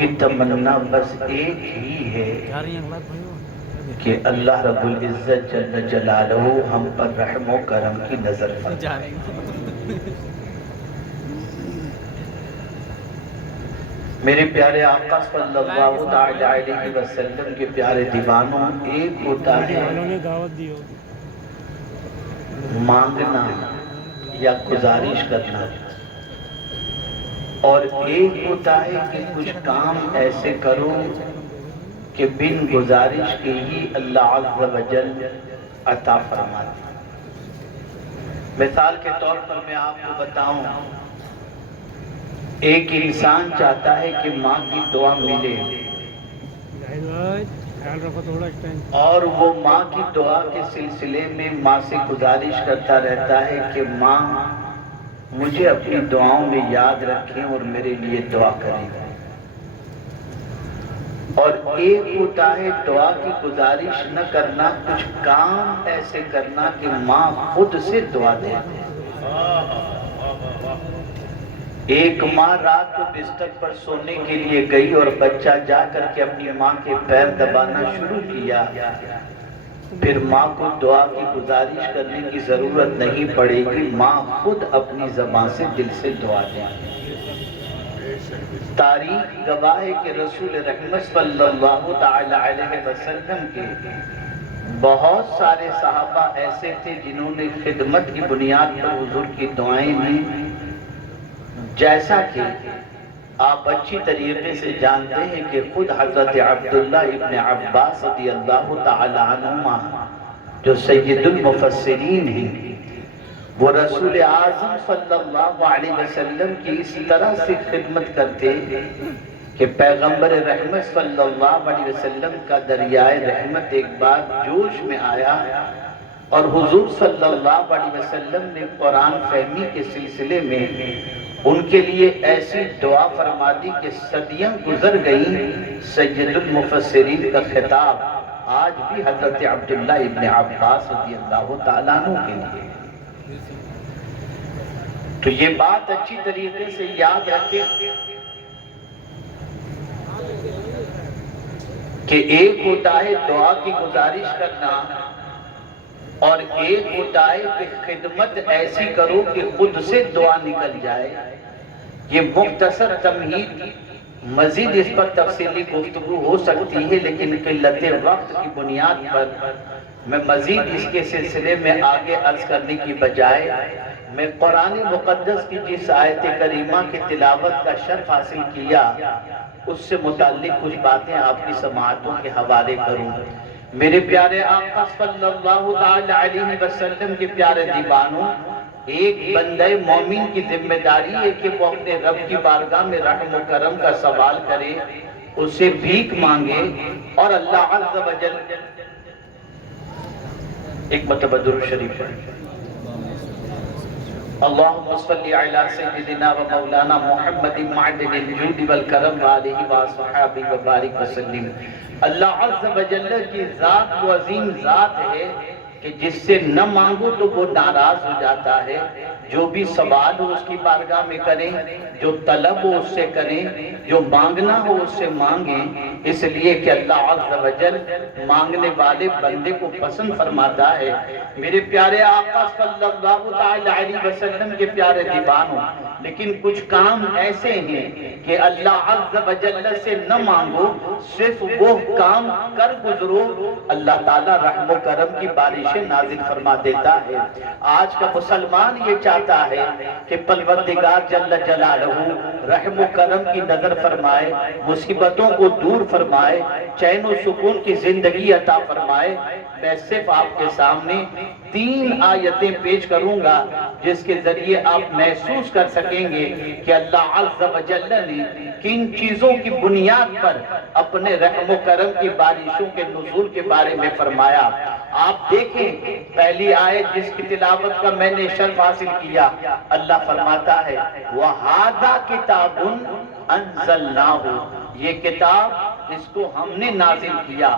کی تمنا بس ایک ہی ہے کہ اللہ رب العزت جل جلالہ ہم پر رحم و کرم کی نظر فرمائے۔ میرے پیارے آقا صلی اللہ تعالی علیہ وسلم کے پیارے دیوانوں، ایک ہوتا ہے مانگنا یا گزارش کرنا، اور ایک ہوتا ہے کہ کچھ کام ایسے کرو کہ بن گزارش کے ہی اللہ عز و جل عطا فرماتے۔ مثال کے طور پر میں آپ کو بتاؤں، ایک انسان چاہتا ہے کہ ماں کی دعا ملے، اور وہ ماں کی دعا کے سلسلے میں ماں سے گزارش کرتا رہتا ہے کہ ماں مجھے اپنی دعاؤں میں یاد رکھیں اور میرے لیے دعا کریں۔ اور ایک ہوتا ہے دعا کی گزارش نہ کرنا، کچھ کام ایسے کرنا کہ ماں خود سے دعا دے۔ ایک ماں رات کو بستر پر سونے کے لیے گئی اور بچہ جا کر کے اپنی ماں کے پیر دبانا شروع کیا، پھر ماں کو دعا کی گزارش کرنے کی ضرورت نہیں پڑے گی، ماں خود اپنی زبان سے دل سے دعا دے۔ تاریخ گواہ ہے کہ رسول رحمت صلی اللہ تعالی علیہ وسلم کے بہت سارے صحابہ ایسے تھے جنہوں نے خدمت کی بنیاد پر حضور کی دعائیں لی، جیسا کہ آپ اچھی طریقے سے جانتے ہیں کہ خود حضرت عبداللہ ابن عباس رضی اللہ تعالی عنہما جو سید المفسرین ہیں، وہ رسول اعظم صلی اللہ علیہ وسلم کی اس طرح سے خدمت کرتے کہ پیغمبر رحمت صلی اللہ علیہ وسلم کا دریائے رحمت ایک بار جوش میں آیا، اور حضور صلی اللہ علیہ وسلم نے قرآن فہمی کے سلسلے میں ان کے لیے ایسی دعا فرما دی کہ صدیاں گزر گئیں۔ سید المفسرین کا خطاب آج بھی حضرت عبداللہ ابن عباس رضی اللہ تعالیٰ عنہ کے لیے۔ تو یہ بات اچھی طریقے سے یاد رکھیں کہ ایک ہوتا ہے دعا کی گزارش کرنا، اور ایک ہوتا ہے کہ خدمت ایسی کرو کہ خود سے دعا نکل جائے۔ یہ مختصر تمہید، مزید اس پر تفصیلی گفتگو ہو سکتی ہے، لیکن قلت وقت کی بنیاد پر میں مزید اس کے سلسلے میں آگے عرض کرنے کی بجائے میں قرآن مقدس کی جس آیت کریمہ کی تلاوت کا شرف حاصل کیا اس سے متعلق کچھ باتیں آپ کی سماعتوں کے حوالے کروں۔ میرے پیارے آقا صلی اللہ علیہ وسلم کے پیارے دیوانوں، ایک بندہ مومن کی ذمہ داری ہے کہ وہ اپنے رب کی بارگاہ میں رحم و کرم کا سوال کرے، اسے بھیک مانگے، اور اللہ عز و جل ایک مرتبہ درود شریف پڑھیں۔ اللہم صلی علی سیدنا و مولانا محمد معدن الجود والکرم وآلہ وصحبہ وبارک وسلم۔ اللہ عز و جل کی ذات وہ عظیم ذات ہے کہ جس سے نہ مانگو تو وہ ناراض ہو جاتا ہے۔ جو بھی سوال ہو اس کی بارگاہ میں کریں، جو طلب ہو اس سے کریں، جو مانگنا ہو اس سے مانگیں، اس لیے کہ اللہ عز و جل مانگنے والے بندے کو پسند فرماتا ہے۔ میرے پیارے آقا صلی اللہ علیہ وسلم کے پیارے دیوانوں، لیکن کچھ کام ایسے ہیں کہ اللہ عز و جل سے نہ مانگو، صرف وہ کام کر گزرو، اللہ تعالیٰ رحم و کرم کی بارشیں نازل فرما دیتا ہے۔ آج کا مسلمان یہ چاہتا ہے کہ پروردگار جل جلالہ رحم و کرم کی نظر فرمائے، مصیبتوں کو دور فرمائے، چین و سکون کی زندگی عطا فرمائے۔ میں صرف آپ کے سامنے 3 آیتیں پیش کروں گا جس کے ذریعے آپ محسوس کر سکیں گے کہ اللہ عز و جل نے کن چیزوں کی بنیاد پر اپنے رحم و کرم کی بارشوں کے نزول کے بارے میں فرمایا۔ آپ دیکھیں پہلی آیت جس کی تلاوت کا میں نے شرف حاصل کیا، اللہ فرماتا ہے وَهَذَا كِتَابٌ أَنزَلْنَاهُ، یہ کتاب اس کو ہم نے نازل کیا۔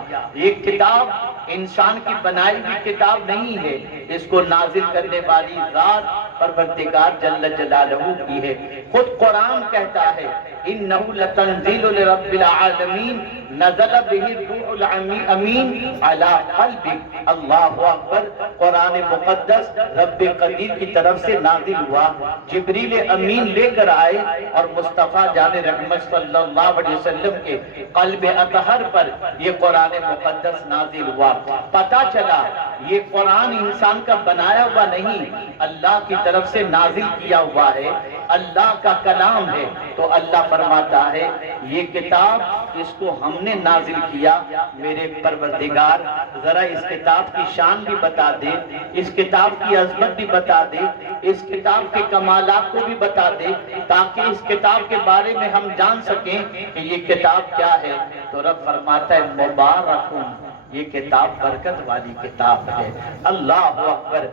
یہ کتاب انسان کی بنائی ہوئی کتاب نہیں ہے، اس کو نازل کرنے والی ذات پروردگار جل جلالہ کی ہے۔ خود قرآن کہتا ہے انہ لتنزیل لرب العالمین نزل بہ الروح الامین علی قلبک۔ اللہ اکبر، قرآن مقدس رب قدیر کی طرف سے نازل ہوا، جبریل امین لے کر آئے اور مصطفیٰ جان رحمت صلی اللہ علیہ وسلم کے قلب اطہر پر یہ قرآن مقدس نازل ہوا۔ پتہ چلا یہ قرآن انسان کا بنایا ہوا نہیں، اللہ کی طرف سے نازل کیا ہوا ہے، اللہ کا کلام ہے۔ تو اللہ فرماتا ہے یہ کتاب اس کو ہم نے نازل کیا، میرے پروردگار ذرا اس کتاب کی شان بھی بتا دے، اس کتاب کی عظمت بھی بتا دے، اس کتاب کے کمالات کو بھی بتا دے، تاکہ اس کتاب کے بارے میں ہم جان سکیں کہ یہ کتاب کیا ہے۔ تو رب فرماتا ہے مبارکون، یہ کتاب برکت والی کتاب ہے۔ اللہ اکبر،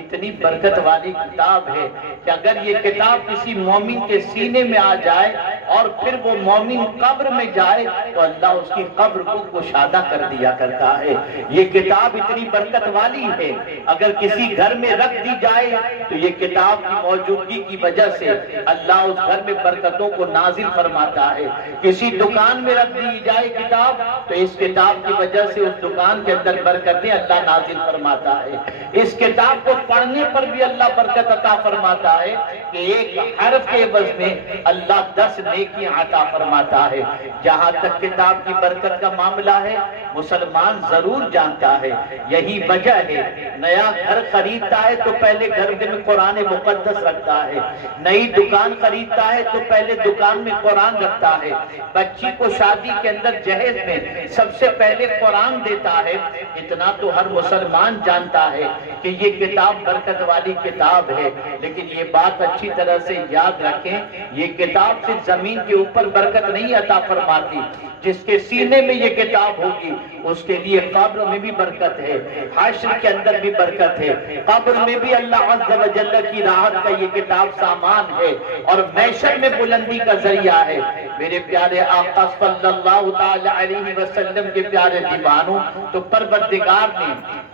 اتنی برکت والی کتاب ہے کہ اگر یہ کتاب کسی مومن کے سینے میں آ جائے اور پھر وہ مومن قبر میں جائے تو اللہ اس کی قبر کو کشادہ کر دیا کرتا ہے۔ یہ کتاب اتنی برکت والی ہے، اگر کسی گھر میں رکھ دی جائے تو یہ کتاب کی موجودگی کی وجہ سے اللہ اس گھر میں برکتوں کو نازل فرماتا ہے۔ کسی دکان میں رکھ دی جائے کتاب تو اس کتاب کی وجہ سے اس دکان کے اندر برکتیں اللہ نازل فرماتا ہے۔ اس کتاب کو پڑھنے پر بھی اللہ برکت عطا فرماتا ہے کہ ایک حرف کے عوض میں اللہ 10 نیکیاں عطا فرماتا ہے۔ جہاں تک کتاب کی برکت کا معاملہ ہے مسلمان ضرور جانتا ہے، یہی وجہ ہے نیا گھر خریدتا ہے تو پہلے گھر میں قرآن مقدس رکھتا ہے، نئی دکان خریدتا ہے تو پہلے دکان میں قرآن رکھتا ہے، بچی کو شادی کے اندر جہیز میں سب سے پہلے قرآن دیتا ہے۔ اتنا تو ہر مسلمان جانتا ہے کہ یہ کتاب برکت والی کتاب ہے، لیکن یہ بات اچھی طرح سے یاد رکھیں، یہ کتاب صرف زمین کے اوپر برکت نہیں عطا فرماتی، جس کے سینے میں یہ کتاب ہوگی اس کے لیے قبر میں بھی برکت ہے، حشر کے اندر بھی برکت ہے، قبر میں بھی اللہ عز و جل کی راحت کا یہ کتاب سامان ہے اور محشر میں بلندی کا ذریعہ ہے۔ میرے پیارے آقا صلی اللہ تعالی علیہ وسلم کے پیارے دیوانوں، تو پروردگار نے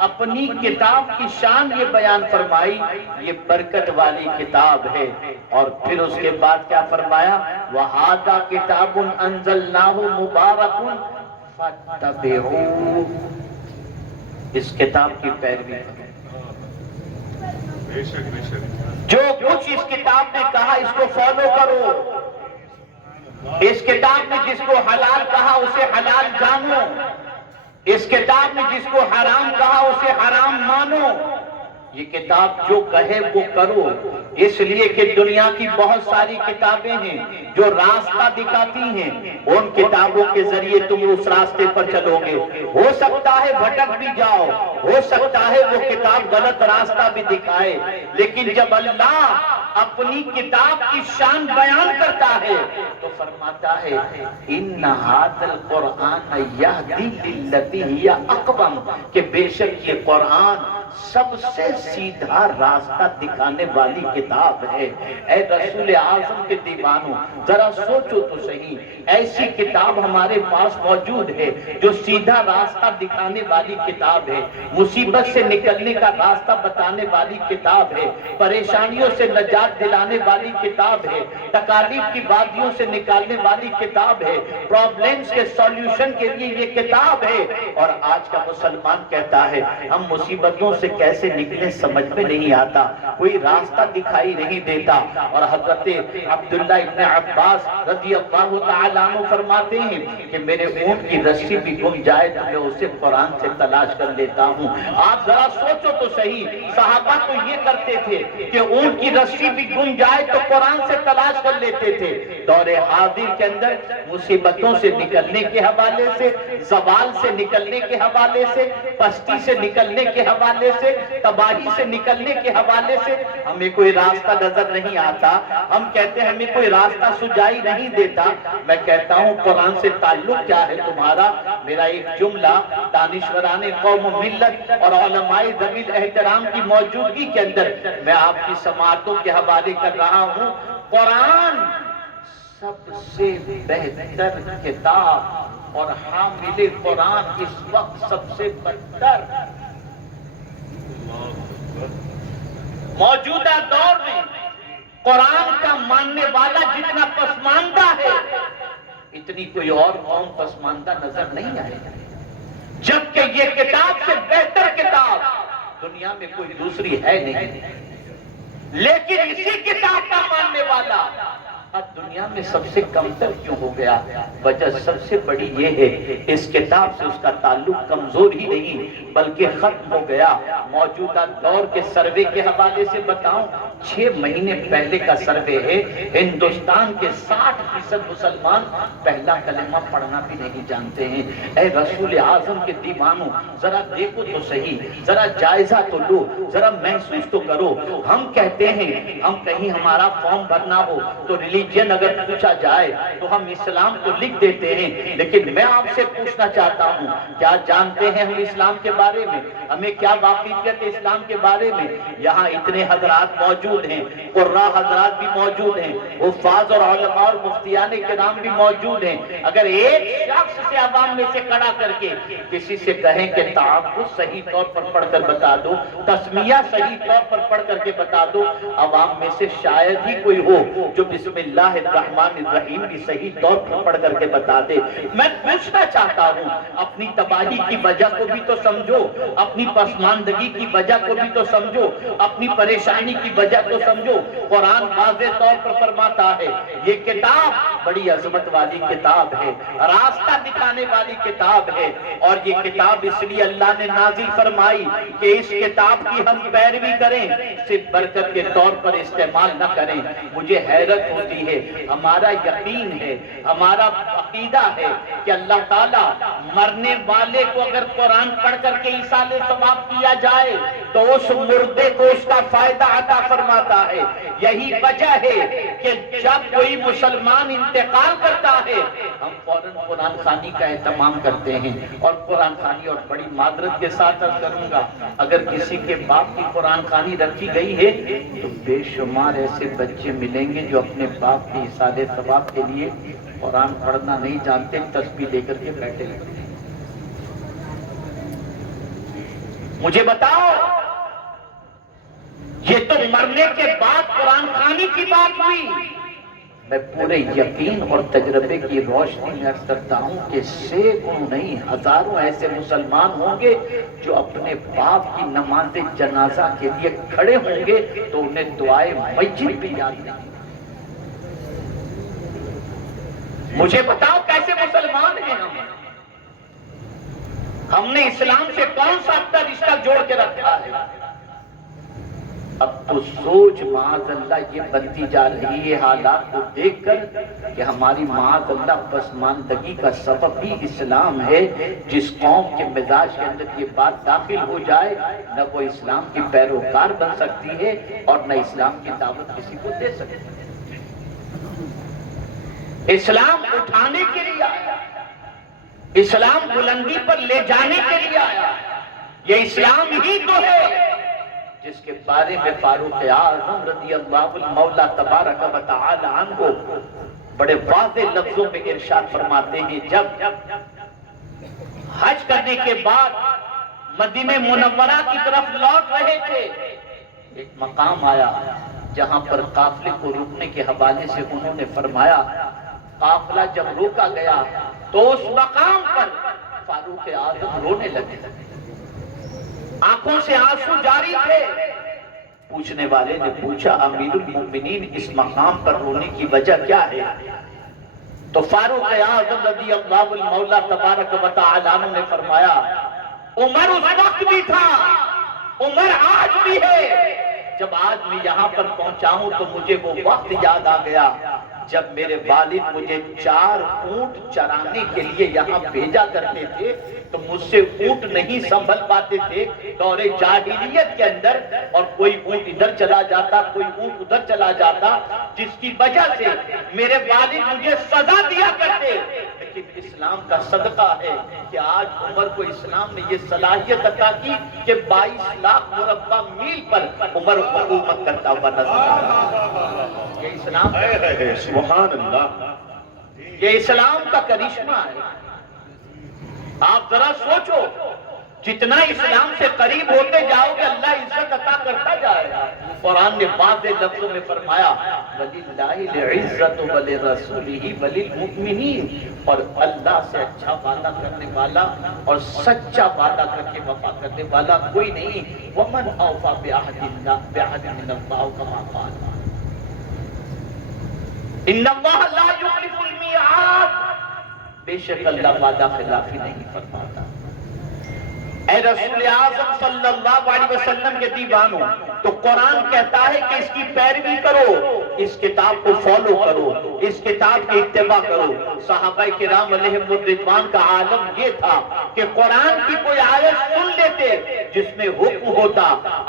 اپنی کتاب کی شان یہ بیان فرمائی، یہ برکت والی کتاب ہے، اور پھر اس کے بعد کیا فرمایا؟ وَهَذَا كِتَابٌ أَنزَلْنَاهُ مُبَارَكٌ فَاتَّبِعُوهُ، اس کتاب کی پیروی کرو۔ جو کچھ اس کتاب نے کہا اس کو فالو کرو، اس کتاب نے جس کو حلال کہا اسے حلال جانو، اس کتاب نے جس کو حرام کہا اسے حرام مانو۔ یہ کتاب جو کہے وہ کرو، اس لیے کہ دنیا کی بہت ساری کتابیں ہیں جو راستہ دکھاتی ہیں، ان کتابوں کے ذریعے تم اس راستے پر چلو گے، ہو سکتا ہے بھٹک بھی جاؤ، ہو سکتا ہے وہ کتاب غلط راستہ بھی دکھائے، لیکن جب اللہ اپنی کتاب کی شان بیان کرتا ہے تو فرماتا ہے اِنَّ هَذَا الْقُرْآنَ يَهْدِي لِلَّتِي هِيَ أَقْوَمُ، کہ بے شک یہ قرآن سب سے سیدھا راستہ دکھانے والی کتاب ہے۔ اے رسول اعظم کے دیوانوں، ذرا سوچو تو صحیح، ایسی کتاب ہمارے پاس موجود ہے جو سیدھا راستہ دکھانے والی کتاب ہے، مصیبت سے نکلنے کا راستہ بتانے والی کتاب ہے، پریشانیوں سے نجات دلانے والی کتاب ہے، تکالیف کی وادیوں سے نکالنے والی کتاب ہے، پرابلمز کے سولیوشن کے لیے یہ کتاب ہے۔ اور آج کا مسلمان کہتا ہے ہم مصیبتوں سے کیسے نکلے سمجھ میں نہیں آتا، کوئی راستہ دکھائی نہیں دیتا۔ اور حضرت عبداللہ ابن عباس رضی اللہ تعالیٰ عنہ فرماتے ہیں کہ میرے اونٹ کی رسی بھی گم جائے تو میں اسے قرآن سے تلاش کر لیتا ہوں۔ آپ ذرا سوچو تو صحیح، صحابہ تو یہ کرتے تھے کہ اونٹ کی رسی بھی گم جائے تو قرآن سے تلاش کر لیتے تھے۔ دور حاضر کے اندر مصیبتوں سے نکلنے کے حوالے سے، زوال سے نکلنے کے حوالے سے، پستی سے نکلنے کے حوالے سے، تباہی سے نکلنے کے حوالے سے ہمیں کوئی راستہ نظر نہیں آتا، ہم کہتے ہیں ہمیں کوئی راستہ سجائی نہیں دیتا۔ میں کہتا ہوں قرآن سے تعلق کیا ہے تمہارا؟ میرا ایک جملہ دانشوران قوم و ملت اور علماء ذوی الاحترام کی موجودگی کے اندر میں آپ کی سماعتوں کے حوالے کر رہا ہوں۔ قرآن سب سے بہتر کتاب اور حامل قرآن اس وقت سب سے بدتر موجودہ دور میں قرآن کا ماننے والا جتنا پسماندہ ہے اتنی کوئی اور قوم پسماندہ نظر نہیں آئے، جبکہ یہ کتاب سے بہتر کتاب دنیا میں کوئی دوسری ہے نہیں، لیکن اسی کتاب کا ماننے والا اب دنیا میں سب سے کمتر کیوں ہو گیا؟ وجہ سب سے بڑی یہ ہے، اس کتاب سے اس کا تعلق کمزور ہی نہیں بلکہ ختم ہو گیا۔ موجودہ دور کے سروے کے حوالے سے بتاؤں، 6 مہینے پہلے کا سروے ہے، ہندوستان کے 60% مسلمان پہلا کلمہ پڑھنا بھی نہیں جانتے ہیں۔ اے رسول اعظم کے دیوانوں، ذرا دیکھو تو صحیح، ذرا جائزہ تو لو، ذرا محسوس تو کرو۔ ہم کہتے ہیں ہم کہیں ہمارا فارم بھرنا ہو تو ریلیجن اگر پوچھا جائے تو ہم اسلام کو لکھ دیتے ہیں، لیکن میں آپ سے پوچھنا چاہتا ہوں، کیا جانتے ہیں ہم اسلام کے بارے میں؟ ہمیں کیا واقفیت ہے اسلام کے بارے میں؟ یہاں اتنے حضرات موجود ہیں، قراء حضرات بھی موجود ہیں، حفاظ اور علماء اور مفتیان کرام بھی موجود ہیں۔ اگر ایک شخص سے عوام میں سے کھڑا کر کے کسی سے کہیں کہ تعوذ صحیح طور پر پڑھ کر بتا دو، تسمیہ صحیح طور پر پڑھ کر کے بتا دو، عوام میں سے شاید ہی کوئی ہو جو بسم اللہ الرحمن الرحیم کی صحیح طور پر پڑھ کر کے بتا دے۔ میں پوچھنا چاہتا ہوں، اپنی تباہی کی وجہ کو بھی تو سمجھو، اپنی پسماندگی کی وجہ کو بھی تو سمجھو، اپنی پریشانی کی وجہ تو سمجھو۔ قرآن واضح طور پر فرماتا ہے یہ کتاب بڑی عظمت والی کتاب ہے، راستہ دکھانے والی کتاب ہے، اور یہ کتاب اس لیے اللہ نے نازل فرمائی کہ اس کتاب کی ہم پیروی کریں، صرف برکت کے طور پر استعمال نہ کریں۔ مجھے حیرت ہوتی ہے، ہمارا یقین ہے، ہمارا عقیدہ ہے کہ اللہ تعالیٰ مرنے والے کو اگر قرآن پڑھ کر کے ایصال ثواب کیا جائے تو اس مردے کو اس کا فائدہ عطا فرماتا ہے۔ یہی وجہ ہے کہ جب کوئی مسلمان انتقال کرتا ہے ہم فوراً قرآن خوانی کا اہتمام کرتے ہیں، اور قرآن خوانی، اور بڑی معذرت کے ساتھ عرض کروں گا، اگر کسی کے باپ کی قرآن خوانی رکھی گئی ہے تو بے شمار ایسے بچے ملیں گے جو اپنے باپ کی ایصال ثواب کے لیے قرآن پڑھنا نہیں جانتے، تسبیح لے کر کے بیٹھے ہیں۔ مجھے بتاؤ، یہ تو مرنے کے بعد قرآن خوانی کی بات ہوئی۔ میں پورے یقین اور تجربے کی روشنی میں عرض کرتا ہوں کہ سینکڑوں نہیں ہزاروں ایسے مسلمان ہوں گے جو اپنے باپ کی نماز جنازہ کے لیے کھڑے ہوں گے تو انہیں دعائے مسجد بھی یاد نہیں۔ مجھے بتاؤ کیسے مسلمان ہیں ہم نے اسلام سے کون سا اپنا رشتہ جوڑ کے رکھا ہے؟ اب تو سوچ معاذ اللہ یہ بنتی جا رہی ہے حالات کو دیکھ کر کہ ہماری معاذ اللہ پسماندگی کا سبب بھی اسلام ہے۔ جس قوم کے مزاج کے اندر یہ بات داخل ہو جائے نہ وہ اسلام کی پیروکار بن سکتی ہے اور نہ اسلام کی دعوت کسی کو دے سکتی ہے۔ اسلام اٹھانے کے لیے آیا، اسلام بلندی پر لے جانے کے لیے آیا۔ یہ اسلام ہی تو ہے جس کے بارے میں فاروق اعظم رضی اللہ مولا تبارک و تعالی عنہ بڑے واضح لفظوں میں ارشاد فرماتے ہیں، جب حج کرنے کے بعد مدینہ منورہ کی طرف لوٹ رہے تھے، ایک مقام آیا جہاں پر قافلے کو روکنے کے حوالے سے انہوں نے فرمایا، قافلہ جب روکا گیا تو اس مقام پر فاروق اعظم رونے لگے، آنکھوں سے آنسو جاری تھے۔ پوچھنے والے نے پوچھا، امیر المومنین اس مقام پر رونے کی وجہ کیا ہے؟ تو فاروق اعظم رضی اللہ مولا تبارک و تعالی عنہ نے فرمایا، عمر اس وقت بھی تھا، عمر آج بھی ہے۔ جب آج میں یہاں پر پہنچا ہوں تو مجھے وہ وقت یاد آ گیا جب میرے والد مجھے 4 اونٹ چرانے کے لیے یہاں بھیجا کرتے تھے تو مجھ سے اونٹ نہیں سنبھل پاتے تھے دور جاہلیت کے اندر، اور کوئی اونٹ ادھر چلا جاتا، کوئی اونٹ ادھر چلا جاتا، جس کی وجہ سے میرے والد مجھے سزا دیا کرتے۔ لیکن اسلام کا صدقہ ہے کہ آج عمر کو اسلام نے یہ صلاحیت عطا کی کہ 22 لاکھ مربع میل پر عمر حکومت کرتا ہوا نظر آ رہا ہے۔ یہ اسلام ہے، سبحان اللہ، یہ اسلام کا کرشمہ ہے۔ آپ ذرا سوچو، جتنا اسلام سے قریب ہوتے جاؤ گے اللہ عزت عطا کرتا جائے گا۔ قرآن نے واضح لفظوں میں فرمایا وَلِلَّهِ الْعِزَّةُ وَلِرَسُولِهِ وَلِلْمُؤْمِنِينَ، اور اللہ سے اچھا وعدہ کرنے والا اور سچا وعدہ کر کے وفا کرنے والا کوئی نہیں۔ وَمَنْ أَوْفَى بِعَهْدِ مِنَ اللَّهِ كَمَا قَالَ إِنَّ اللَّهَ لَا يُخْلِفُ الْمِيعَادَ، بے شک اللہ وعدہ خلافی نہیں فرماتا۔ اے رسول اعظم صلی اللہ علیہ وسلم کے دیوانوں، تو قرآن کہتا ہے کہ اس کی پیروی کرو، اس کتاب کو فالو کرو، اس کتاب کی اتباع کرو۔ صحابہ کرام علیہم الرضوان کا عالم یہ تھا کہ قرآن کی کوئی آیت سن لیتے جس میں حکم ہوتا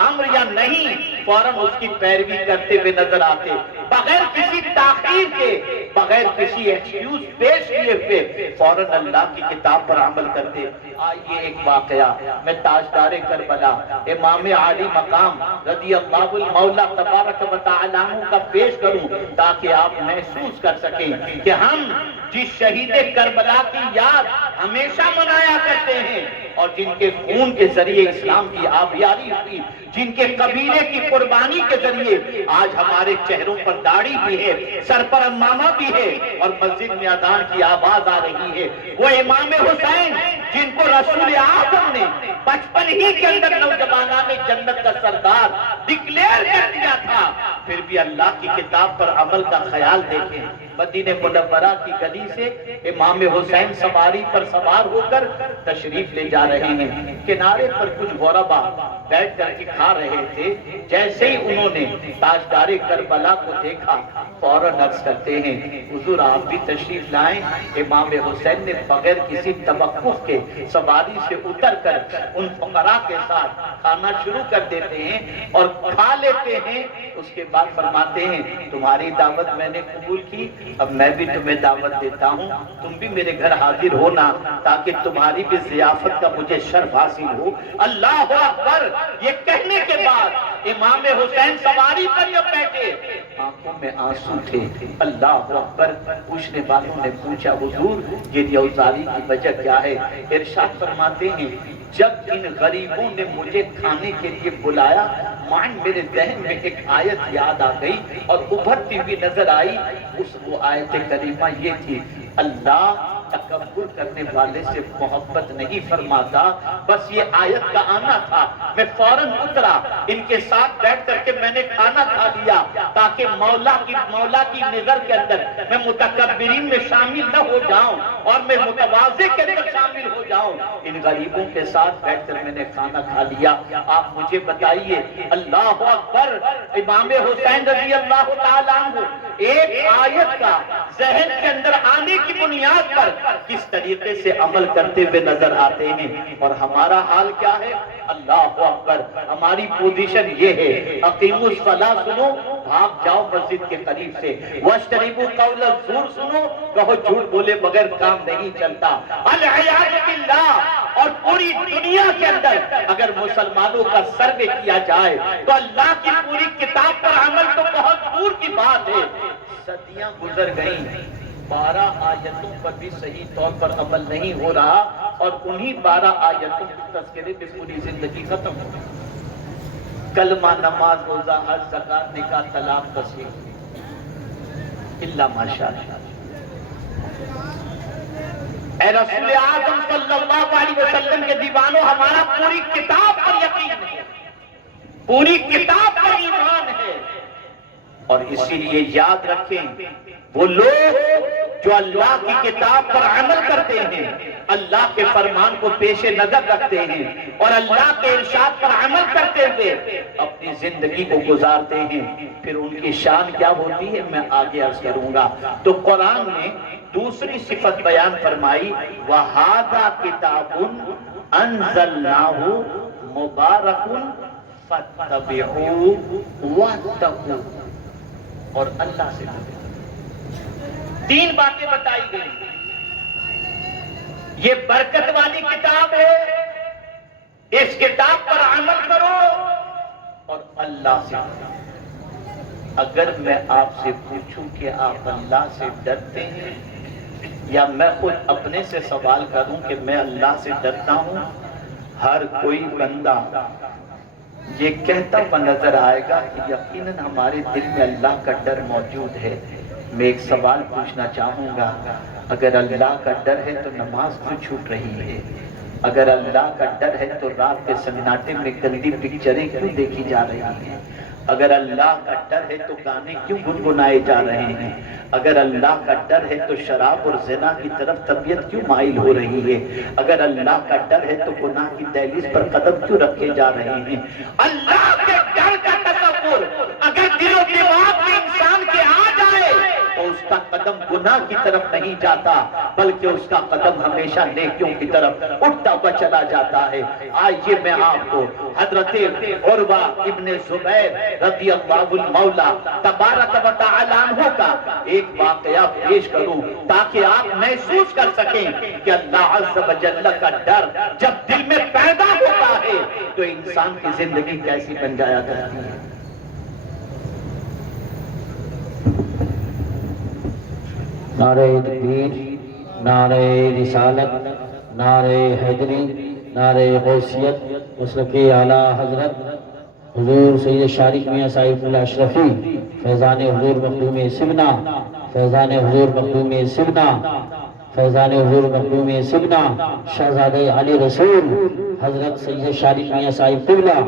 امر یا نہیں، فوراً اس کی پیروی کرتے ہوئے نظر آتے، بغیر کسی تاخیر کے، بغیر کسی ایکسکیوز پیش کیے ہوئے فوراً اللہ کی کتاب پر عمل کرتے۔ آئیے ایک واقعہ میں تاجدار کربلا امام عالی مقام رضی اللہ المولا تبارک و تعالیٰ عنہ کا پیش کروں تاکہ آپ محسوس کر سکیں کہ ہم جس شہید کربلا کی یاد ہمیشہ منایا کرتے ہیں اور جن کے خون کے ذریعے اسلام کی آبیاری ہوئی، جن کے قبیلے کی قربانی کے ذریعے آج ہمارے چہروں پر داڑھی بھی ہے، سر پر امامہ بھی ہے اور مسجد میں اذان کی آواز آ رہی ہے، وہ امام حسین جن کو رسول اعظم نے بچپن ہی کے اندر نوجوانہ میں جنت کا سردار ڈکلیئر کر دیا تھا، پھر بھی اللہ کی کتاب پر عمل کا خیال دیکھیں۔ مدینہ منورہ کی گلی سے امام حسین سواری پر سوار ہو کر تشریف لے جا رہے ہیں، کنارے پر کچھ غربا بیٹھ کر کے کھا رہے تھے، جیسے ہی انہوں نے تاجدار کربلا کو دیکھا فوراً عرض کرتے ہیں حضور آپ بھی تشریف لائیں۔ امام حسین نے بغیر کسی توقف کے سواری سے اتر کر ان فقراء کے ساتھ کھانا شروع کر دیتے ہیں اور کھا لیتے ہیں۔ اس کے بعد فرماتے ہیں تمہاری دعوت میں نے قبول کی، اب میں بھی تمہیں دعوت دیتا ہوں، تم بھی میرے گھر حاضر ہونا تاکہ تمہاری بھی ضیافت کا مجھے شرف حاصل ہو۔ اللہ اکبر، یہ کہنے کے بعد امام حسین سواری پر یہ بیٹھے، آنکھوں میں آنسو تھے۔ اللہ اکبر، پوچھنے والوں نے پوچھا حضور یہ ریوزاری کی وجہ کیا ہے؟ ارشاد فرماتے ہیں جب ان غریبوں نے مجھے کھانے کے لیے بلایا، میرے ذہن میں ایک آیت یاد آ گئی اور ابھرتی ہوئی نظر آئی۔ وہ آیت کریمہ یہ تھی اللہ تکبر کرنے والے سے محبت نہیں فرماتا، بس یہ آیت کا آنا تھا۔ میں فوراً اترا، ان کے ساتھ بیٹھ کر کے میں نے کھانا کھا لیا تاکہ مولا کی نظر کے اندر میں متکبرین میں شامل نہ ہو جاؤں اور میں متواضع کے اندر شامل ہو جاؤں۔ ان غریبوں کے ساتھ بیٹھ کر میں نے کھانا کھا لیا۔ آپ مجھے بتائیے اللہ اکبر، امام حسین رضی اللہ تعالیٰ عنہ ایک آیت کا ذہن کے اندر آنے کی بنیاد پر کس طریقے سے عمل کرتے ہوئے نظر آتے ہیں، اور ہمارا حال کیا ہے؟ اللہ اکبر، ہماری پوزیشن یہ ہے اقیموا الصلاۃ سنو، بھاگ جاؤ مسجد کے قریب سے، واجتنبوا قول الزور سنو، کہو جھوٹ بولے بغیر کام نہیں چلتا، العیاذ باللہ۔ اور پوری دنیا کے اندر اگر مسلمانوں کا سروے کیا جائے تو اللہ کی پوری کتاب پر عمل تو بہت دور کی بات ہے۔ صدیاں گزر گئیں، 12 آیتوں پر بھی صحیح طور پر عمل نہیں ہو رہا اور انہی 12 آیتوں کے تذکرے پہ پوری زندگی ختم ہو گئی۔ کلمہ، نماز، روزہ، حج، زکوٰۃ، نکاح، طلاق، تصویر، الا ماشاءاللہ۔ اے رسول اعظم صلی اللہ علیہ وسلم کے دیوانوں، ہمارا پوری کتاب پر یقین ہے، پوری کتاب پر ایمان ہے، اور اسی لیے یاد رکھیں وہ لوگ جو اللہ کی کتاب پر عمل کرتے ہیں، اللہ کے فرمان کو پیش نظر رکھتے ہیں اور اللہ کے ارشاد پر عمل کرتے ہوئے اپنی زندگی کو گزارتے ہیں، پھر ان کی شان کیا ہوتی ہے میں آگے عرض کروں گا۔ تو قرآن نے دوسری صفت بیان فرمائی وَهَذَا كِتَابٌ أَنزَلْنَاهُ مُبَارَكٌ فَاتَّبِعُوهُ وَاتَّقُوهُ، اور اللہ سے تین باتیں بتائی گئی۔ یہ برکت والی کتاب ہے، اس کتاب پر عمل کرو اور اللہ سے۔ اگر میں آپ سے پوچھوں کہ آپ اللہ سے ڈرتے ہیں، یا میں خود اپنے سے سوال کروں کہ میں اللہ سے ڈرتا ہوں، ہر کوئی بندہ یہ کہتا ہوا نظر آئے گا کہ یقیناً ہمارے دل میں اللہ کا ڈر موجود ہے۔ میں ایک سوال پوچھنا چاہوں گا، اگر اللہ کا ڈر ہے تو نماز کیوں چھوٹ رہی ہے؟ اگر اللہ کا ڈر ہے تو رات کے سناٹے میں گندی پکچریں کیوں دیکھی جا رہی ہیں؟ اگر اللہ کا ڈر ہے تو گانے کیوں گنگنائے جا رہے ہیں؟ اگر اللہ کا ڈر ہے تو شراب اور زنا کی طرف طبیعت کیوں مائل ہو رہی ہے؟ اگر اللہ کا ڈر ہے تو گناہ کی دہلیز پر قدم کیوں رکھے جا رہے ہیں؟ اللہ کے ڈر کا تصور اگر دل و دماغ میں انسان کے آ جائے تو اس کا قدم گناہ کی طرف نہیں جاتا، بلکہ اس کا قدم ہمیشہ نیکیوں کی طرف اٹھتا ہوا چلا جاتا ہے۔ آئیے میں آپ کو حضرت عروہ ابن زبیر رضی اللہ المولا تبارک و تعالیٰ عنہ کا ایک واقعہ پیش کروں تاکہ آپ محسوس کر سکیں کہ اللہ عز و جل کا ڈر جب دل میں پیدا ہوتا ہے تو انسان کی زندگی کیسی بن جایا کرتی ہے۔ نعرہ تکبیر، نعرہ رسالت، نعرہ حیدری، نعرہ غوثیت، مسلک اعلیٰ حضرت حضور سید شارق میاں صاحب اللہ اشرفی، فیضان حضور مخدوم سبنا، فیضان حضور مخدوم سبنا، فیضان حضور مخدوم سبنا، شہزادہ علی رسول حضرت سید شارق میاں صاحب قبلہ،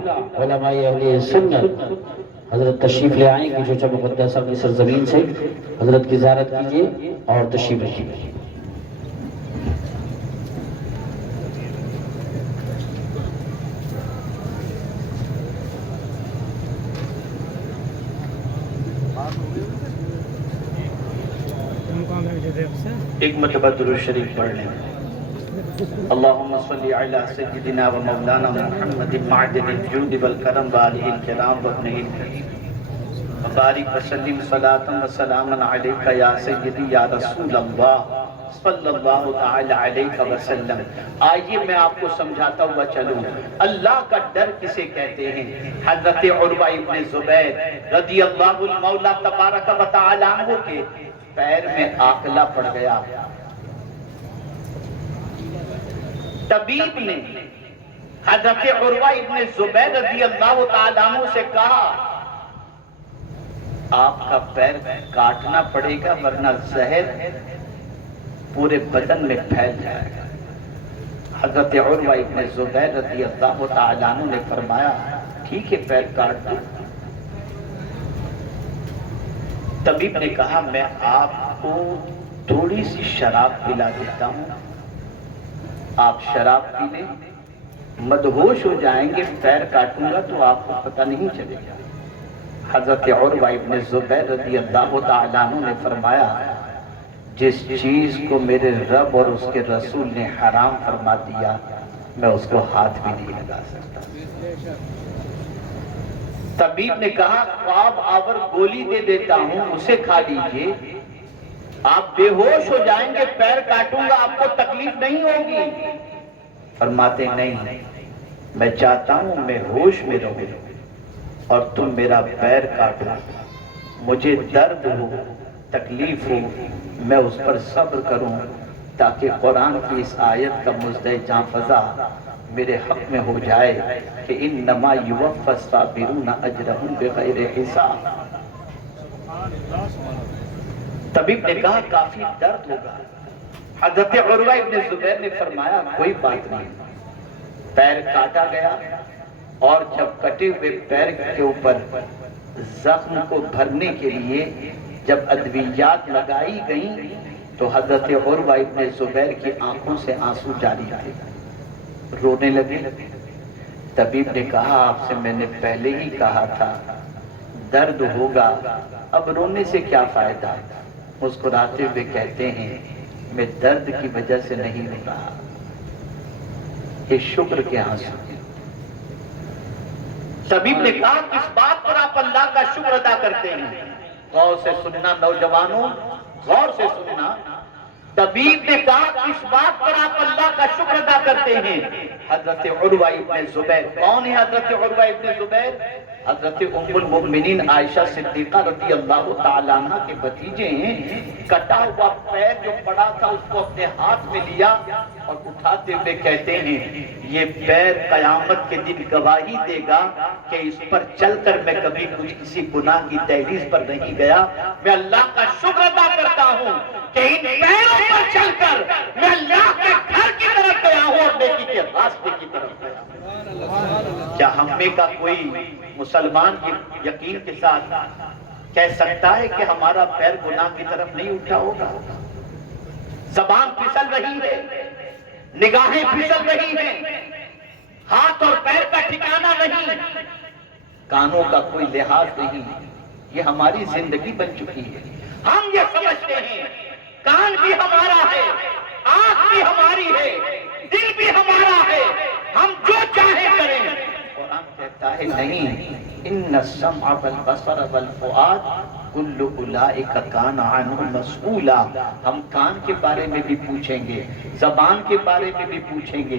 علماء اہل سنت حضرت تشریف لے آئیں کہ جو چب مقدس اپنی سرزمین سے حضرت کی زیارت کیجئے اور تشریف رکھیے۔ ایک مرتبہ درود شریف پڑھ لیں۔ اللہم صلی علی سیدنا و مولانا محمد معدن الجود والکرم وآلہ الکرام وابنہ الکریم وبارک وسلم صلاة و سلاما علیکہ یا سیدی یا رسول اللہ صلی اللہ تعالی علیہ وسلم۔ آئیے میں آپ کو سمجھاتا ہوا چلوں اللہ کا ڈر کسے کہتے ہیں۔ حضرت عروہ ابن زبیر رضی اللہ المولا تبارک و تعالی عنہ کے پیر میں آکلہ پڑ گیا۔ طبیب نے حضرت عروہ ابن زبیر رضی اللہ تعالیٰ عنہ سے کہا آپ کا پیر کاٹنا پڑے گا ورنہ زہر پورے بدن میں پھیل جائے گا۔ حضرت عروہ ابن زبیر رضی اللہ تعالیٰ عنہ نے فرمایا ٹھیک ہے پیر کاٹ دو۔ طبیب نے کہا میں آپ کو تھوڑی سی شراب پلا دیتا ہوں، آپ شراب پی لیں، مدہوش ہو جائیں گے، پیر کاٹوں گا تو آپ کو پتہ نہیں چلے گا۔ حضرت عروہ ابن زبیر رضی اللہ تعالیٰ عنہ نے فرمایا جس چیز کو میرے رب اور اس کے رسول نے حرام فرما دیا میں اس کو ہاتھ بھی نہیں لگا سکتا۔ طبیب نے کہا خواب آور گولی دے دیتا ہوں اسے کھا لیجئے، آپ بے ہوش ہو جائیں گے، پیر کاٹوں گا آپ کو تکلیف نہیں ہوگی۔ فرماتے نہیں میں چاہتا ہوں میں ہوش میں رہوں اور تم میرا پیر کاٹو، مجھے درد ہو تکلیف ہو میں اس پر صبر کروں تاکہ قرآن کی اس آیت کا مزدہ جاں فضا میرے حق میں ہو جائے کہ انما یوفی الصابرون اجرہم بغیر حساب۔ طبیب نے کہا کافی درد ہوگا۔ حضرت عروہ ابن زبیر نے فرمایا کوئی بات نہیں۔ پیر کاٹا گیا اور جب کٹے ہوئے پیر کے اوپر زخم کو بھرنے کے لیے جب ادویات لگائی گئیں تو حضرت عروہ ابن زبیر کی آنکھوں سے آنسو جاری تھے، رونے لگے۔ طبیب نے کہا آپ سے میں نے پہلے ہی کہا تھا درد ہوگا، اب رونے سے کیا فائدہ؟ مسکراتے ہوئے کہتے ہیں میں درد کی وجہ سے نہیں رو رہا، یہ شکر کے آنسو۔ طبیب نے کہا کس بات پر آپ اللہ کا شکر ادا کرتے ہیں؟ غور سے سننا نوجوانوں، غور سے سننا۔ طبیب نے کہا کس بات پر آپ اللہ کا شکر ادا کرتے ہیں؟ حضرت عروہ ابن زبیر، کون ہے حضرت عروہ ابن زبیر؟ حضرت ام المؤمنین عائشہ صدیقہ رضی اللہ تعالیٰ عنہ کے بھتیجے ہیں، کٹا ہوا پیر جو پڑا تھا اس کو اپنے ہاتھ میں لیا اور اٹھاتے ہوئے کہتے ہیں یہ پیر قیامت کے دن گواہی دے گا کہ اس پر چل کر میں کبھی کسی گناہ کی دہلیز پر نہیں گیا، میں اللہ کا شکر ادا کرتا ہوں کہ ان پیروں پر چل کر میں اللہ کے گھر کی طرف گیا ہوں اور نیکی کے راستے کی طرف گیا ہوں۔ کیا ہم میں کا کوئی مسلمان یقین کے ساتھ کہہ سکتا ہے کہ ہمارا پیر گناہ کی طرف نہیں اٹھا ہوگا؟ زبان پھسل رہی ہے، نگاہیں پھسل رہی ہیں، ہاتھ اور پیر کا ٹھکانہ نہیں، کانوں کا کوئی لحاظ نہیں، یہ ہماری زندگی بن چکی ہے۔ ہم یہ سمجھتے ہیں کان بھی ہمارا ہے، آنکھ بھی ہماری ہے، دل بھی ہمارا ہے، ہم جو چاہے کریں۔ قرآن کہتا ہے نہیں، ان السمع والبصر والفؤاد کل اولئک کان عنہ مسئولا، ہم کان کے بارے میں بھی پوچھیں گے، زبان کے بارے میں بھی پوچھیں گے،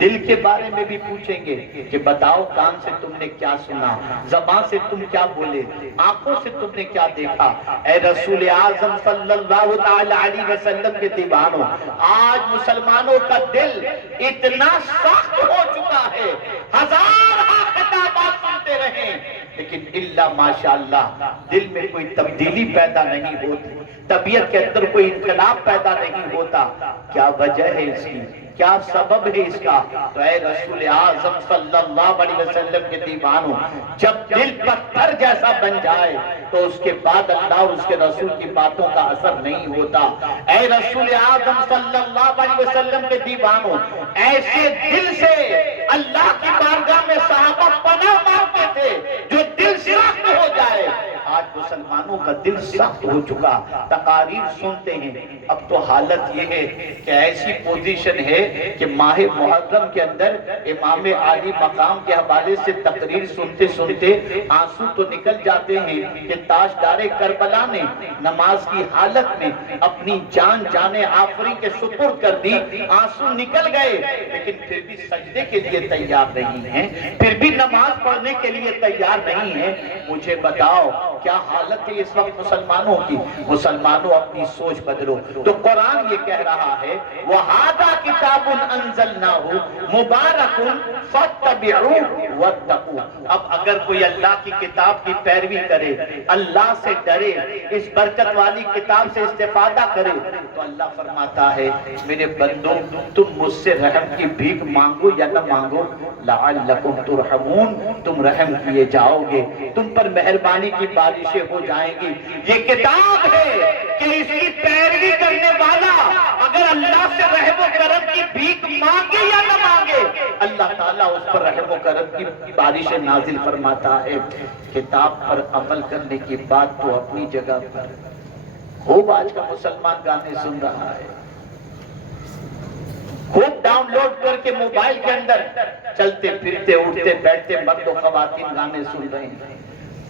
دل کے بارے میں بھی پوچھیں گے کہ بتاؤ کان سے تم نے کیا سنا، زبان سے تم کیا بولے، آنکھوں سے تم نے کیا دیکھا۔ اے رسول اعظم صلی اللہ تعالی علیہ وسلم کے دیوانوں، آج مسلمانوں کا دل اتنا سخت ہو چکا ہے، ہزار خطابات سنتے رہیں لیکن الا ماشاءاللہ دل میں کوئی تبدیلی پیدا نہیں ہوتی، طبیعت کے اندر کوئی انقلاب پیدا نہیں ہوتا۔ کیا وجہ ہے اس کی؟ کیا سبب ہے اس کا؟ تو اے رسول اعظم صلی اللہ علیہ وسلم کے دیوانوں، جب دل پتھر جیسا بن جائے تو اس کے بعد اللہ اور اس کے رسول کی باتوں کا اثر نہیں ہوتا۔ اے رسول اعظم صلی اللہ علیہ وسلم کے دیوانوں، ایسے دل سے اللہ کی بارگاہ میں صحابہ پناہ مانگتے تھے جو دل سخت ہو جائے۔ آج مسلمانوں کا دل سخت ہو چکا، تقاریر سنتے ہیں، اب تو حالت یہ ہے کہ ایسی پوزیشن ہے کہ ماہ محرم کے اندر امام عالی مقام کے حوالے سے تقریر سنتے سنتے آنسو تو نکل جاتے ہیں کہ تاجدار کربلا نے نماز کی حالت میں اپنی جان جانے آفری کے سپرد کر دی، آنسو نکل گئے لیکن پھر بھی سجدے کے لیے تیار نہیں ہیں، پھر بھی نماز پڑھنے کے لیے تیار نہیں ہیں۔ مجھے بتاؤ کیا حالت ہے اس وقت مسلمانوں کی؟ مسلمانوں اپنی سوچ بدلو۔ تو قرآن یہ کہہ رہا ہے وَهَذَا كِتَابٌ أَنزَلْنَاهُ مُبَارَكٌ فَاتَّبِعُوهُ وَاتَّقُوهُ۔ اب اگر کوئی اللہ کی کتاب کی پیروی کرے، اللہ سے ڈرے، اس برکت والی کتاب سے استفادہ کرے تو اللہ فرماتا ہے میرے بندوں تم مجھ سے رحم کی بھیک مانگو یا نہ مانگو، لَعَلَّكُمْ تُرْحَمُونَ، تم رحم کیے جاؤ گے، تم پر مہربانی کی بارشیں ہو جائیں گی۔ یہ کتاب ہے کہ اس کی پیروی کرنے والا اگر اللہ سے رحم و کرم کی بھیک مانگے یا نہ مانگے، اللہ تعالیٰ اس پر رحم و کرم کی بارشیں نازل فرماتا ہے۔ کتاب پر عمل کرنے کی بات تو اپنی جگہ پر، خوب آج کا مسلمان گانے سن رہا ہے، خوب ڈاؤن لوڈ کر کے موبائل کے اندر چلتے پھرتے اٹھتے بیٹھتے مرد و خواتین گانے سن رہے ہیں،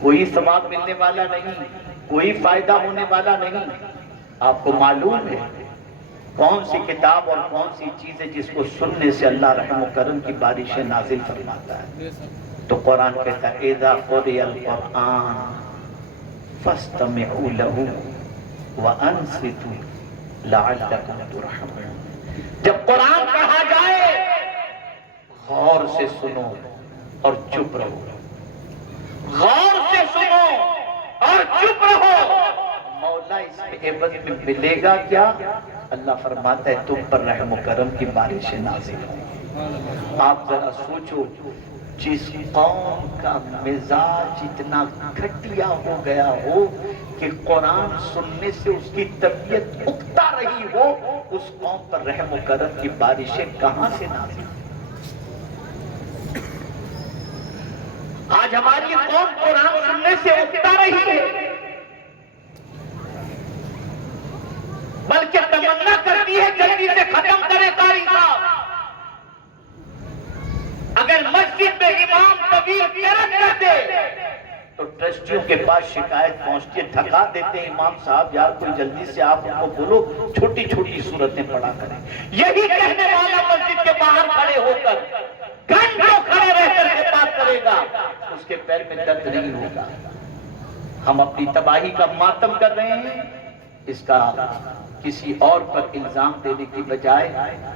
کوئی ثواب ملنے والا نہیں، کوئی فائدہ ہونے والا نہیں۔ آپ کو معلوم ہے کون سی کتاب اور کون سی چیز ہے جس کو سننے سے اللہ رحم و کرم کی بارشیں نازل فرماتا ہے؟ تو قرآن کہتا ہے اذا قرئ القرآن فاستمعوا له وانصتوا لعلکم ترحمون۔ جب قرآن کہا جائے غور سے سنو اور چپ رہو، غور سے سنو اور چپ رہو۔ مولا اس کے عوض میں ملے گا کیا؟ اللہ فرماتا ہے تم پر رحم و کرم کی بارشیں نازل ہوں۔ آپ ذرا سوچو جس قوم کا مزاج اتنا گھٹیا ہو گیا ہو کہ قرآن سننے سے اس کی طبیعت اکتا رہی ہو، اس قوم پر رحم و کرم کی بارشیں کہاں سے نازل ہوں؟ آج ہماری قوم قرآن سننے سے اکتا رہی ہے، بلکہ تمنا کرتی ہے جلدی سے ختم کرے قاری صاحب۔ اگر مسجد میں امام طویل قرات کرتے تو ٹرسٹیوں کے پاس شکایت پہنچتی ہے، تھکا دیتے ہیں امام صاحب یار کوئی جلدی سے آپ ان کو بولو چھوٹی چھوٹی صورتیں پڑھا کریں۔ یہی کہنے والا مسجد کے باہر کھڑے ہو کر گھنٹوں کھڑے رہ کر کے بات کرے گا، اس کے پیر میں درد نہیں ہوگا۔ ہم اپنی تباہی کا ماتم کر رہے ہیں، اس کا کسی اور پر الزام دینے کی بجائے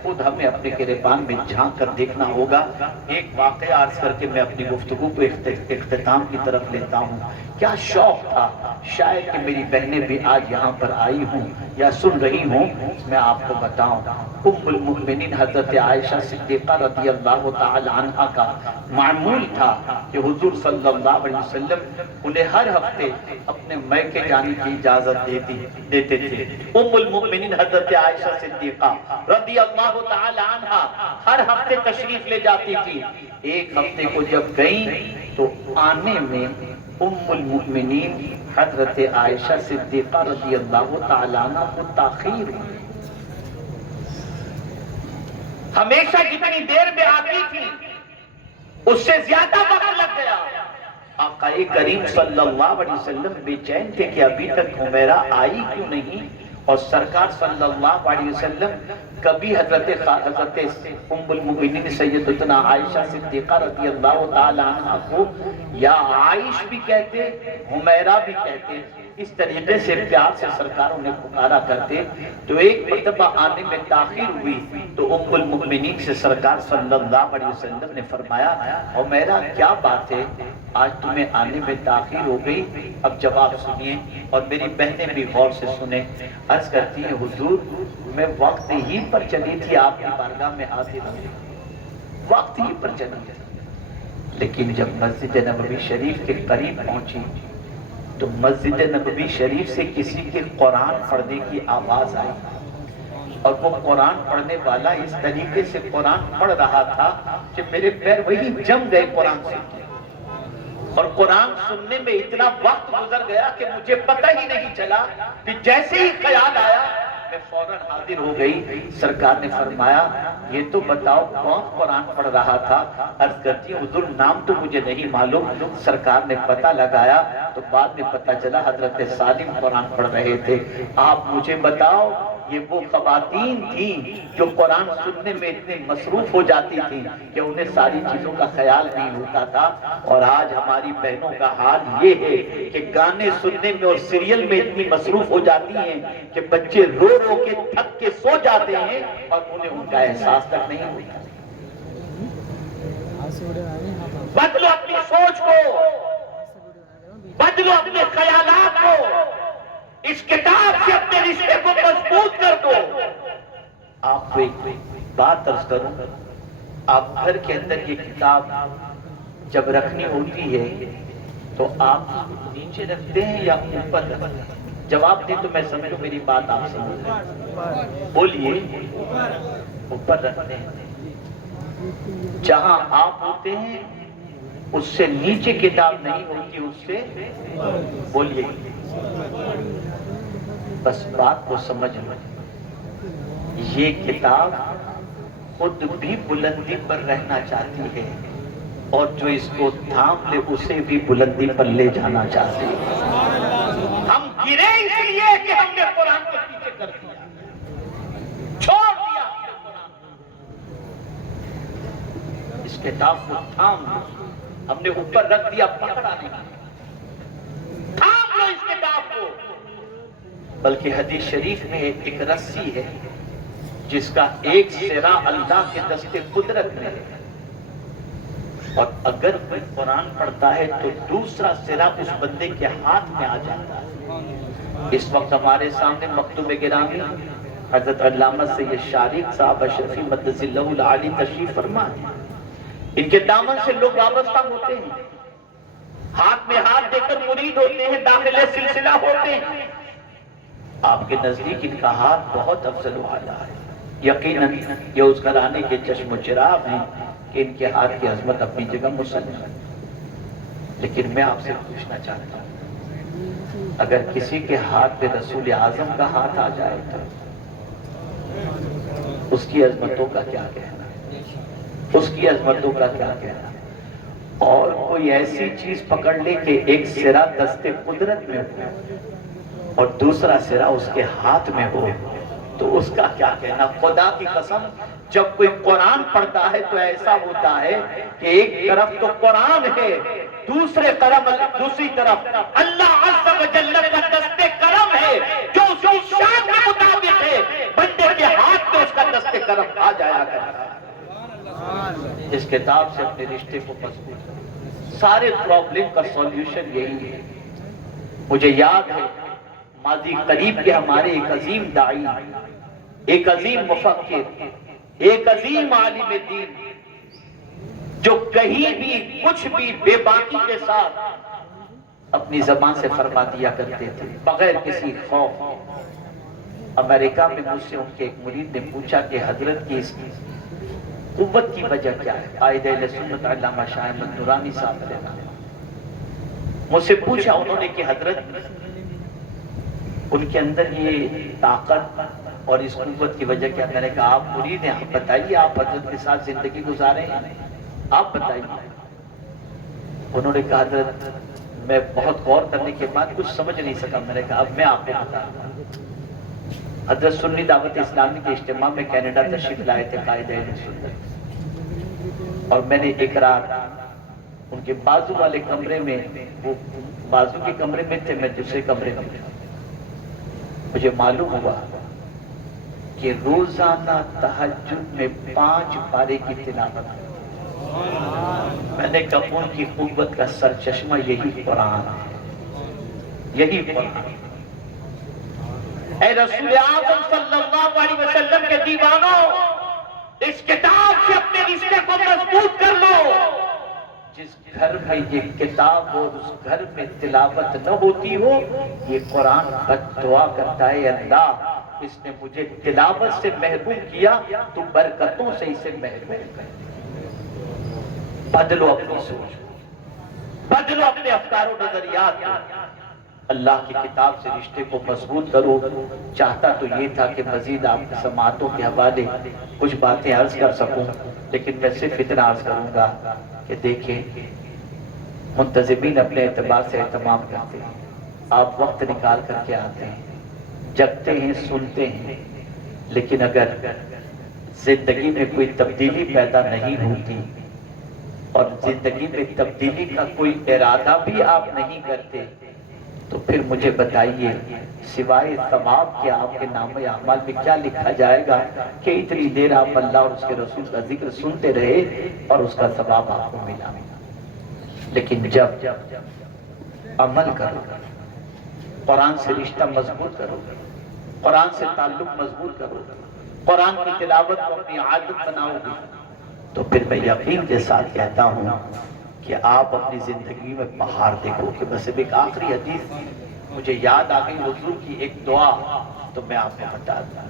خود ہمیں اپنے گریبان میں جھانک کر دیکھنا ہوگا۔ ایک واقعہ عرض کر کے میں اپنی گفتگو کو اختتام کی طرف لیتا ہوں۔ کیا شوق تھا، شاید کہ میری بہنیں بھی آج یہاں پر آئی ہوں یا سن رہی ہوں، میں آپ کو بتاؤں۔ ام المؤمنین حضرت عائشہ صدیقہ رضی اللہ تعالی عنہ کا معمول تھا کہ حضور صلی اللہ علیہ وسلم انہیں ہر ہفتے اپنے میکے جانے کی اجازت دیتے تھے۔ ام المؤمنین حضرت عائشہ صدیقہ رضی اللہ تعالی عنہ ہر ہفتے تشریف لے جاتی تھی۔ ایک ہفتے کو جب گئیں تو آنے میں ام المؤمنین حضرت عائشہ صدیقہ رضی اللہ تعالی عنہ کو تاخیر ہوئی۔ ہمیشہ جتنی دیر میں آتی تھی اس سے زیادہ وقت لگ گیا۔ آقا کریم صلی اللہ علیہ وسلم بے چین تھے کہ ابھی تک حمیرہ آئی کیوں نہیں، اور سرکار صلی اللہ علیہ وسلم کبھی حضرت ام المؤمنین سیدتنا عائشہ صدیقہ رضی اللہ تعالی عنہ کو یا عائش بھی کہتے، حمیرہ بھی کہتے، اس طریقے سے پیار سے سرکار انہیں پکارا کرتے۔ تو ایک مرتبہ آنے میں تاخیر ہوئی تو ام المؤمنین سے سرکار صلی اللہ علیہ وسلم نے فرمایا، حمیرہ کیا بات ہے، آج تمہیں آنے میں تاخیر ہو گئی؟ اب جواب سنیے اور میری بہنیں بھی غور سے سنیں۔ عرض کرتی ہیں، حضور میں وقت ہی پر چلی تھی آپ کی بارگاہ میں حاضر ہوئی، وقت ہی پر چلی تھی، لیکن جب مسجد نبوی شریف کے قریب پہنچی تو مسجد نبوی شریف سے کسی کے قرآن پڑھنے کی آواز آئی، اور وہ قرآن پڑھنے والا اس طریقے سے قرآن پڑھ رہا تھا کہ میرے پیر وہی جم گئے قرآن سے، اور قرآن سننے میں اتنا وقت گزر گیا کہ مجھے پتہ ہی نہیں چلا کہ جیسے ہی خیال آیا میں فوراً حاضر ہو گئی۔ سرکار نے فرمایا، یہ تو بتاؤ کون قرآن پڑھ رہا تھا؟ عرض کرتی ہوں، حضور نام تو مجھے نہیں معلوم۔ سرکار نے پتہ لگایا تو بعد میں پتہ چلا حضرت سالم قرآن پڑھ رہے تھے۔ آپ مجھے بتاؤ، یہ وہ خواتین تھیں جو قرآن سننے میں اتنے مصروف ہو جاتی تھیں کہ انہیں ساری چیزوں کا خیال نہیں ہوتا تھا، اور آج ہماری بہنوں کا حال یہ ہے کہ گانے سننے میں اور سیریل میں اتنی مصروف ہو جاتی ہیں کہ بچے رو رو کے تھک کے سو جاتے ہیں اور انہیں ان کا احساس تک نہیں ہوتا۔ بدلو اپنی سوچ کو، بدلو اپنے خیالات کو، اس کتاب سے اپنے رشتے کو مضبوط کر دو۔ آپ کو ایک بات عرض کروں، آپ گھر کے اندر یہ کتاب جب رکھنی ہوتی ہے تو آپ نیچے رکھتے ہیں یا اوپر رکھتے ہیں؟ جواب دیں تو میں سمجھوں میری بات آپ سمجھیں۔ بولیے، اوپر رکھتے ہیں۔ جہاں آپ ہوتے ہیں اس سے نیچے کتاب نہیں ہوتی، اس سے بولیے، بس بات کو سمجھ لو۔ یہ کتاب خود بھی بلندی پر رہنا چاہتی ہے، اور جو اس کو تھام لے اسے بھی بلندی پر لے جانا چاہتے ہیں۔ ہم گرے اس لیے کہ ہم نے قرآن کو پیچھے کر دیا، چھوڑ دیا ہم نے قرآن۔ اس کتاب کو تھام لو، ہم نے اوپر رکھ دیا، پکڑا نہیں، تھام لو اس کتاب کو۔ بلکہ حدیث شریف میں ایک رسی ہے جس کا ایک سرا اللہ کے دست قدرت میں ہے، اور اگر کوئی قرآن پڑھتا ہے تو دوسرا سرا اس بندے کے ہاتھ میں آ جاتا ہے۔ اس وقت ہمارے سامنے مکتوب گرامی حضرت علامہ سید شارق صاحب اشرفی مدث اللہ العالی تشریف فرما ہے۔ ان کے دامن سے لوگ وابستہ ہوتے ہیں، ہاتھ میں ہاتھ دے کر مرید ہوتے ہیں، داخل سلسلہ ہوتے ہیں۔ آپ کے نزدیک ان کا ہاتھ بہت افضل و اعلیٰ ہے، یقیناً یہ اس گھرانے کے چشم و چراغ ہیں کہ ان کے ہاتھ کی عظمت اپنی جگہ مسلم ہے۔ لیکن میں آپ سے پوچھنا چاہتا ہوں، اگر کسی کے ہاتھ پہ رسول اعظم کا ہاتھ آ جائے تو اس کی عظمتوں کا کیا کہنا، اس کی عظمتوں کا کیا کہنا؟ اور کوئی ایسی چیز پکڑ لے کہ ایک سرا دست قدرت میں ہو اور دوسرا سرا اس کے ہاتھ میں ہو تو اس کا کیا کہنا؟ خدا کی قسم، جب کوئی قرآن پڑھتا ہے تو ایسا ہوتا ہے کہ ایک طرف تو قرآن ہے دوسری طرف اللہ عز و جل کا دست کرم ہے جو اس کی شان کے مطابق ہے، بندے کے ہاتھ میں اس کا دست کرم آ جایا کرتا ہے۔ اس کتاب سے اپنے رشتے کو مضبوط کرو۔ سارے پرابلم کا سولوشن یہی ہے۔ مجھے یاد ہے ماضی قریب کے ہمارے ایک عظیم داعی، ایک عظیم مفکر، ایک عظیم عالم دین، جو کہیں بھی کچھ بھی بے باکی کے ساتھ اپنی زبان سے فرما دیا کرتے تھے بغیر کسی خوف۔ امریکہ میں مجھ سے ان کے ایک مرید نے پوچھا کہ حضرت کی اس قوت کی وجہ کیا ہے؟ قائد اہل سنت علامہ شاہ احمد نورانی صاحب رہنا مجھ سے پوچھا انہوں نے کہ حضرت ان کے اندر یہ طاقت اور اس قوت کی وجہ کیا؟ میں نے کہا آپ مرید ہیں، آپ بتائیے، آپ حضرت کے ساتھ زندگی گزارے ہیں، آپ بتائیے۔ انہوں نے کہا حضرت میں بہت غور کرنے کے بعد کچھ سمجھ نہیں سکا۔ میں نے کہا اب میں آپ کو بتاتا ہوں۔ حضرت سنی دعوت اسلامی کے اجتماع میں کینیڈا تشریف لائے تھے قائد اہل سنت، اور میں نے ایک رات ان کے بازو والے کمرے میں، وہ بازو کے کمرے میں تھے، میں دوسرے کمرے میں تھا۔ مجھے معلوم ہوا کہ روزانہ تہجد میں 5 پارے کی تلاوت ہے۔ میں نے کہا ان کی قوت کا سرچشمہ یہی قرآن ہے، یہی قرآن۔ اے رسول اعظم صلی اللہ علیہ وسلم کے دیوانوں، اس کتاب سے اپنے رشتے کو مضبوط کر لو۔ جس گھر میں یہ کتاب اور اس گھر میں تلاوت نہ ہوتی ہو، یہ قرآن بد دعا کرتا ہے، اللہ اس نے مجھے تلاوت سے محروم کیا، تو برکتوں سے اسے محروم کر۔ بدلو اپنی سوچ، بدلو اپنے افکار و نظریات، اللہ کی کتاب سے رشتے کو مضبوط کرو۔ چاہتا تو یہ تھا کہ مزید آپ کی سماعتوں کے حوالے کچھ باتیں عرض کر سکوں، لیکن میں صرف اتنا عرض کروں گا کہ دیکھیں منتظمین اپنے اعتبار سے اہتمام کرتے ہیں، آپ وقت نکال کر کے آتے ہیں، جگتے ہیں، سنتے ہیں، لیکن اگر زندگی میں کوئی تبدیلی پیدا نہیں ہوتی اور زندگی میں تبدیلی کا کوئی ارادہ بھی آپ نہیں کرتے، تو پھر مجھے بتائیے سوائے ثواب کے آپ کے نام اعمال میں کیا لکھا جائے گا کہ اتنی دیر آپ اللہ اور اس کے رسول کا ذکر سنتے رہے اور اس کا ثواب آپ کو ملا۔ لیکن جب عمل کرو، قرآن سے رشتہ مضبوط کرو، قرآن سے تعلق مضبوط کرو، قرآن کی تلاوت کو اپنی عادت بناؤ گے، تو پھر میں یقین کے ساتھ کہتا ہوں کہ آپ اپنی زندگی میں بہار دیکھو گے۔ بس ایک آخری حدیث مجھے یاد آ گئی حضور کی ایک دعا، تو میں آپ کو بتا دوں۔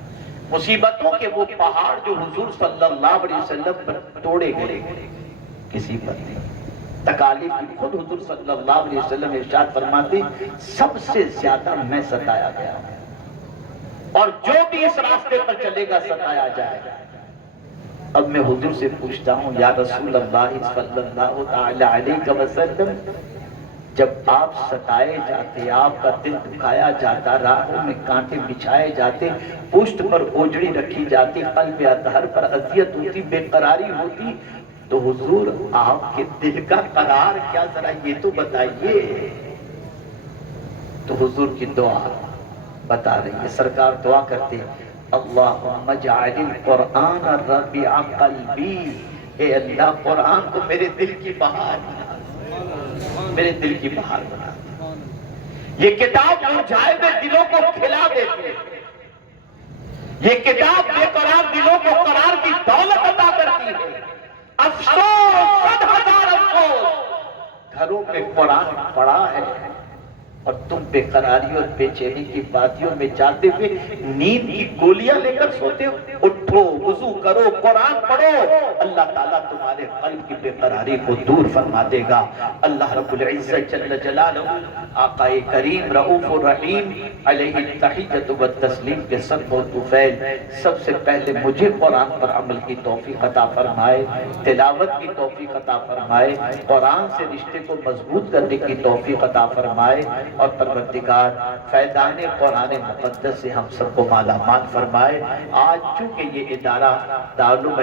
مصیبتوں کے وہ پہاڑ جو حضور صلی اللہ علیہ وسلم پر توڑے گئے، کسی پر نہیں، تکالیف کی خود حضور صلی اللہ علیہ وسلم ارشاد فرماتے سب سے زیادہ میں ستایا گیا ہوں، اور جو بھی اس راستے پر چلے گا ستایا جائے گا۔ اب میں حضور سے پوچھتا ہوں یا رسول اللہ صلی اللہ تعالی علیہ وسلم، جب آپ ستائے جاتے، آپ کا دل دکھایا جاتا، راہوں میں کانٹے بچھائے جاتے، پشت پر اوجڑی رکھی جاتی، قلب اطہر پر اذیت ہوتی، بے قراری ہوتی، تو حضور آپ کے دل کا قرار کیا، ذرا یہ تو بتائیے۔ تو حضور کی دعا بتا رہی ہے، سرکار دعا کرتے اللہم اجعل القرآن ربیع قلبی، اے اللہ قرآن کو میرے دل کی بہار بنا، میرے دل کی بہار بنا۔ یہ کتاب مرجھائے ہوئے دلوں کو کھلا دیتی ہے، یہ کتاب بے قرار دلوں کو قرار کی دولت عطا کرتی ہے۔ افسوس، 100,000 افسوس، گھروں میں قرآن پڑھا ہے اور تم بے قراری اور بے چینی کی وادیوں میں جاتے ہوئے نیند کی گولیاں لے کر سوتے ہو۔ اٹھو، وضو کرو، قرآن پڑھو، اللہ تعالیٰ تمہارے قلب کی بے قراری کو دور فرما دے گا۔ اللہ رب العزت جل جلالہ آقا کریم رؤوف الرحیم علیہ التحیۃ والتسلیم کے صدق و طفیل سب سے پہلے مجھے قرآن پر عمل کی توفیق عطا فرمائے، تلاوت کی توفیق عطا فرمائے، قرآن سے رشتے کو مضبوط کرنے کی توفیق عطا فرمائے، اور پروردگار فیضان قرآن مقدس سے ہم سب کو مالا مال فرمائے۔ آج چونکہ یہ ادارہ دارالعلوم